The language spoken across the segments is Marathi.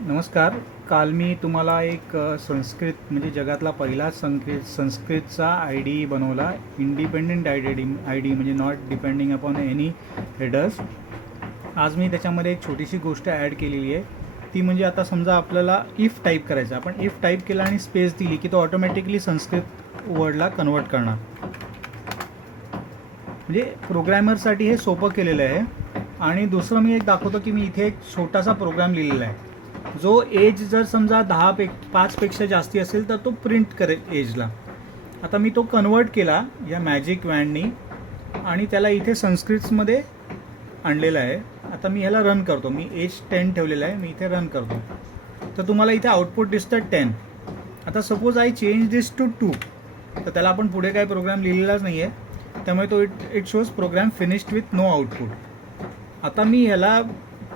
नमस्कार. काल मी तुम्हाला एक संस्कृत म्हणजे जगातला पहिला संस्कृतचा आय डी बनवला. इंडिपेंडेंट आय डी म्हणजे not depending upon any headers. आज मी त्याच्यामध्ये एक छोटीशी गोष्ट ॲड केलेली आहे. ती म्हणजे आता समजा आपल्याला इफ टाईप करायचं, आपण इफ टाईप केला आणि स्पेस दिली की तो ऑटोमॅटिकली संस्कृत वर्डला कन्वर्ट करणार. म्हणजे प्रोग्रॅमरसाठी हे सोपं केलेलं आहे. आणि दुसरं मी एक दाखवतो की मी इथे एक छोटासा प्रोग्राम लिहिलेला आहे जो एज जर समजा 5पेक्षा जास्ती असेल तर तो प्रिंट करेल एजला. आता मी तो कन्वर्ट केला या मॅजिक वॅननी आणि त्याला इथे संस्कृतमध्ये आणलेलं आहे. आता मी ह्याला रन करतो. मी एज 10 ठेवलेला आहे, मी इथे रन करतो. तर तुम्हाला इथे आउटपुट दिसतं 10. आता suppose I change this to 2, तर त्याला आपण पुढे काही प्रोग्राम लिहिलेलाच नाही आहे, त्यामुळे तो it shows program finished with no output. आता मी ह्याला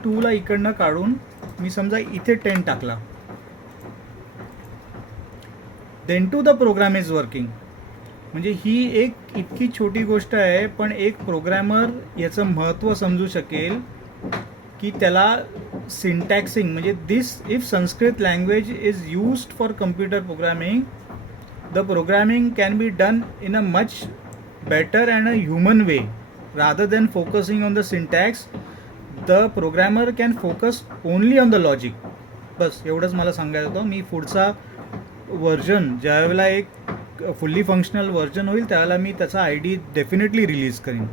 2ला इकडनं काढून मी समजा इथे 10 टाकला. Then too the program is working. म्हणजे ही एक इतकी छोटी गोष्ट आहे, पण एक प्रोग्रॅमर याचं महत्त्व समजू शकेल की त्याला सिंटॅक्सिंग म्हणजे this if Sanskrit language is used for computer programming, the programming can be done in a much better and a human way rather than focusing on the syntax. The programmer can focus only on the logic. बस एवढंच मला सांगायचं होतं. मी पुढचा व्हर्जन ज्यावेळेला एक फुल्ली फंक्शनल व्हर्जन होईल त्यावेळेला मी त्याचा आय डी डेफिनेटली रिलीज करीन.